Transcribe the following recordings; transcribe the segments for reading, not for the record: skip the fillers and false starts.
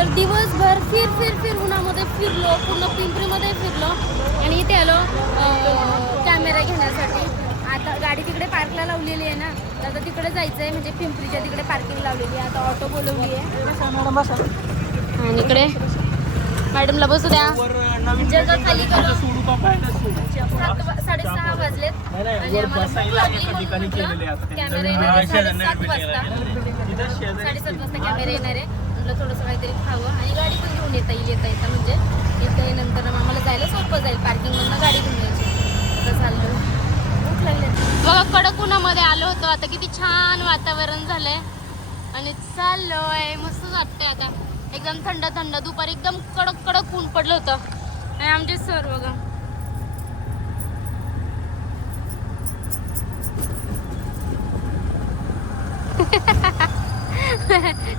तर दिवसभर फिर उन्हामध्ये फिरलो, पूर्ण पिंपरीमध्ये फिरलो आणि इथे आलो कॅमेरा घेण्यासाठी. आता गाडी तिकडे पार्कला लावलेली आहे ना, तर आता तिकडे जायचं आहे, म्हणजे पिंपरीच्या तिकडे पार्किंग लावलेली आहे. आता ऑटो बोलवली आहे आणि इकडे मॅडमला बसू द्या. जग खाली गेलो, 6:30 वाजलेत आणि आम्हाला भूक लागली म्हणून म्हटलं कॅमेरा येणार आहे 7:30 वाजता. 7:30 वाजता कॅमेरा येणार आहे. म्हटलं थोडंसं काहीतरी खावं आणि गाडी पण घेऊन येता येता म्हणजे येता नंतर आम्हाला जायला सोपं जाईल. पार्किंगमधनं गाडी घेऊन यायची. आता चाललो, भूक लागली. बघा कडक उन्हामध्ये आलो होतो, आता किती छान वातावरण झालंय आणि चाललोय. मस्त वाटतंय आता, एकदम थंड थंड. दुपारी एकदम कडक कडक ऊन पडलं होतं आणि आमचे सर बघा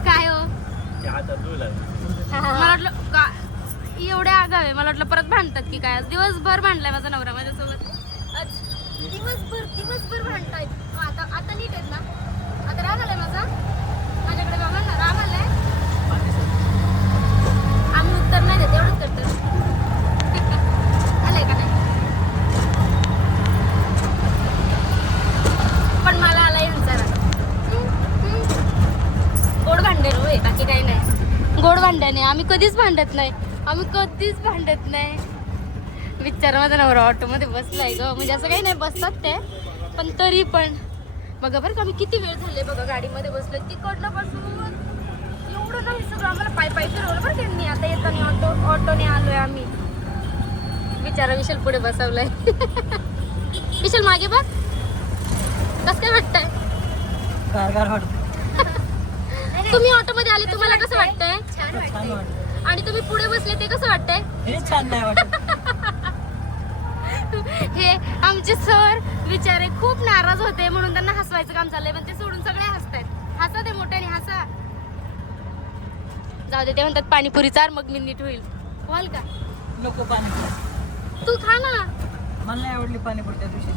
काय हो, मला वाटलं का एवढे आगाव आहे. मला वाटलं परत भांडतात की काय. दिवसभर भांडलाय माझा नवरा माझ्यासोबत. दिवसभर भांडतायत. आता नीट आहेत ना. आता राम आलाय माझ्याकडे बघा ना, राम आलाय. आम्ही उत्तर नाही देत, एवढंच करतो. आलंय का नाही पण मला आलाय विचारा. गोड भांडण होय, बाकी काही नाही. गोड भांडण. आम्ही कधीच भांडत नाही, विचार माझा नवरा ऑटो मध्ये बसलाय ग. म्हणजे असं काही नाही, बसतात ते पण तरी पण बघा बरं का, आम्ही किती वेळ झाले बघा गाडीमध्ये बसलो. तिकडनं बसून एवढं नाही सगळं आम्हाला पाय फिरवलं बरं त्यांनी. आता येताना ऑटोने आलोय आम्ही. बिचारा विशाल पुढे बसवलाय. विशाल मागे बघ, कसं काय वाटतंय? तुम्ही ऑटो मध्ये आले, तुम्हाला कसं वाटतंय? आणि तुम्ही पुढे बसले ते कसं वाटतंय? छान नाही वाटत. हे आमचे सर बिचारे खूप नाराज होते म्हणून त्यांना हसवायचं काम चाललंय, पण ते सोडून सगळे हसतायत. हसा ते मोठ्याने हसा. जाऊ दे, ते म्हणतात पाणीपुरी चार मग मी नीट होईल. व्हाल का नको पाणीपुरी? तू खा ना. मला नाही आवडली पाणीपुरी त्या दिवशी.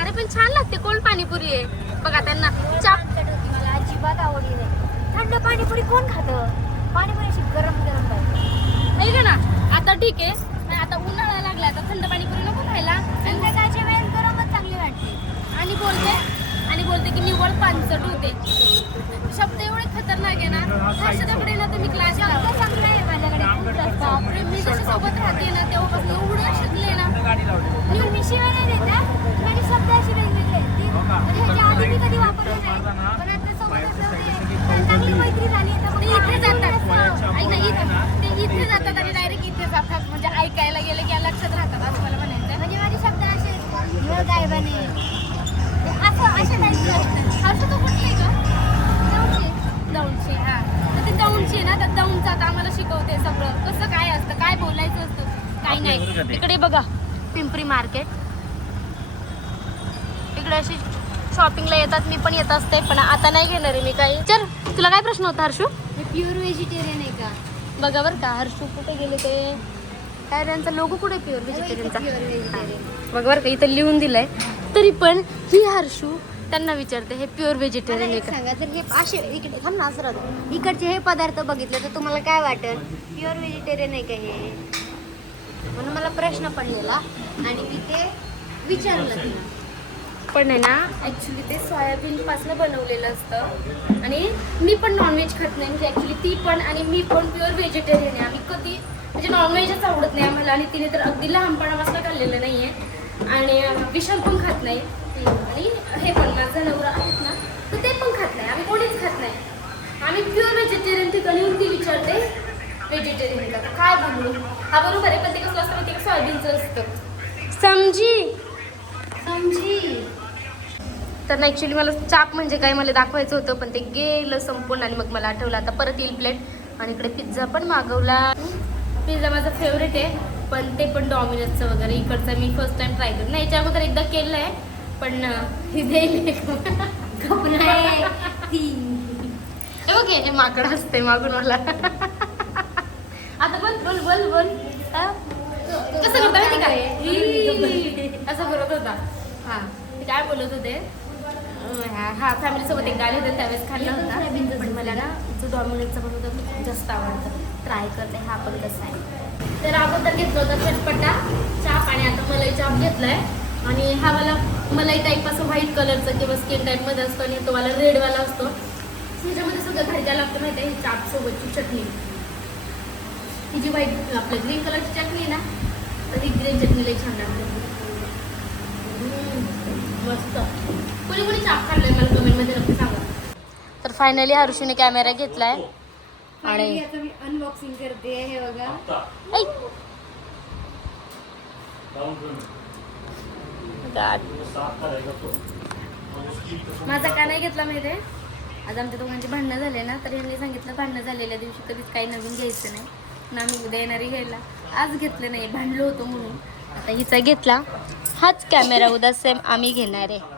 अरे पण छान लागते, कोल्ड पाणीपुरी आहे बघा. त्यांना चाप मला अजिबात आवडली नाही. थंड पाणीपुरी कोण खातं? पाणीपुरी अशी गरम पाहिजे नाही का ना. आता ठीक आहे, आता उन्हाळा लागला, आता थंड पाणीपुरी नको खायला. संध्याकाळच्या वेळेस गरमच चांगली वाटते. आणि बोलते की निव्वळ पानसट होते. शब्द एवढे खतरनाक आहे ना. हर्षदाकडे ना तुम्ही क्लास लावा. चांगला आहे माझ्याकडे खूप जास्त. बापरे, मी जशी सोबत राहते ना तेव्हापासून एवढे शिकले ना. मी शिवाय नाही देत हा. माझे शब्द असे वेगवेगळे आहेत. ह्याच्या आधी मी कधी वापरले नाही, पण आता सोबत असल्यामुळे चांगली मैत्री झाली. ते इथे जातात, ऐक ना, ते इथे जातात आणि डायरेक्ट इथे जातात. म्हणजे ऐकायला गेले की लक्षात राहतात असं मला म्हणायचं. म्हणजे माझे शब्द असे काय बने अशा टाईपचे असतात. हर्ष तो कुठले का? दौंडचे. हा, तर ते दौंडचे ना, तर दौंडचं आता आम्हाला शिकवते सगळं कसं काय असतं, काय बोलायचं असतं, काही नाही. इकडे बघा पिंपरी मार्केट. इकडे अशी शॉपिंगला येतात, मी पण येत असते, पण आता नाही घेणार आहे मी काही. चल, तुला काय प्रश्न होता हर्षू? हे प्युअर व्हेजिटेरियन आहे का? बघा बरं का, हर्षू कुठे गेले ते काय, त्यांचा लोगो कुठे प्युअर व्हेजिटेरियनचा? Pure vegetarian. बघा बरं का, इथं लिहून दिलंय. तरी पण ही हर्षू त्यांना विचारते हे प्युअर व्हेजिटेरियन आहे का? सांगा, जर हे असे इकडे थांब ना, असं राहतो, इकडचे हे पदार्थ बघितले तर तुम्हाला काय वाटेल? प्युअर व्हेजिटेरियन आहे का हे? म्हणून मला प्रश्न पडलेला आणि मी ते विचारलं तिला. पण आहे ना, ॲक्च्युली ते सोयाबीनपासून बनवलेलं असतं आणि मी पण नॉनव्हेज खात नाही. म्हणजे ॲक्च्युली ती पण आणि मी पण प्युअर व्हेजिटेरियन आहे. आम्ही कधी म्हणजे नॉनव्हेजच आवडत नाही आम्हाला. आणि तिने तर अगदी लहानपणापासून खाल्लेलं नाही आहे आणि विशाल पण खात नाही. आणि हे पण माझा नवरा आहेत ना, तर ते पण खात नाही. आम्ही कोणीच खात नाही. आम्ही प्युअर व्हेजिटेरियन. ठिकाणी ती विचारते व्हेजिटेरियन का, काय बोलू? हा बरोबर आहे, पण ते कसं असतं ते सोयाबीनचं असतं. समजी तर ॲक्च्युली मला चाप म्हणजे काय मला दाखवायचं होतं, पण ते गेलं संपून आणि मग मला आठवलं आता परत येईल प्लेट. आणि इकडे पिझ्झा पण मागवला. पिझ्झा माझा फेवरेट आहे, पण ते पण डॉमिनोजचं वगैरे इकडचं मी फर्स्ट टाइम ट्राय करते. नाही, याच्या अगोदर एकदा केलं आहे, पण हे देईल ओके. हे माकड असते मागून मला. आता बोल बोल बोल कसं करता माहिती काय? असं करत होता. हा, काय बोलत होते, हा फॅमिलीसोबत एकदा आले होते त्यावेळेस खाल्ला होता, पण मला ना जो डॉमिनोजचा बनवतो खूप जास्त आवडतं. ट्राय करते हा पण कसा आहे. तर अगोदर घेतलं होतं चटपटा चाप आणि आता मलाई चाप घेतलाय. आणि हा वाला मलाई टाईप असं व्हाईट कलरचा किंवा स्किन टाईपमध्ये असतो आणि तो वाला रेडवाला असतो. ह्याच्यामध्ये सगळं भाज्या लागतं माहिती आहे. ही चाप सोबतची चटणी, ही जी व्हाईट आपल्या ग्रीन कलरची चटणी आहे ना, तर ही ग्रीन चटणी लई छान लागते. मस्त. कोणी कोणी चाप खाल्लाय मला कमेंटमध्ये नक्की सांगा. तर फायनली हर्षूने कॅमेरा घेतलाय आणि आता मी अनबॉक्सिंग करते. हे बघा, माझा का नाही घेतला माहिती आहे. आज आमच्या दोघांची भांडणं झाले ना, तर यांनी सांगितलं भांडणं झालेल्या दिवशी कधीच काही नवीन घ्यायचं नाही ना, मी उद्या येणारी घ्यायला. आज घेतलं नाही, भांडलो होतो म्हणून. आता हिचा घेतला. हाच कॅमेरा उद्या सेम आम्ही घेणार आहे.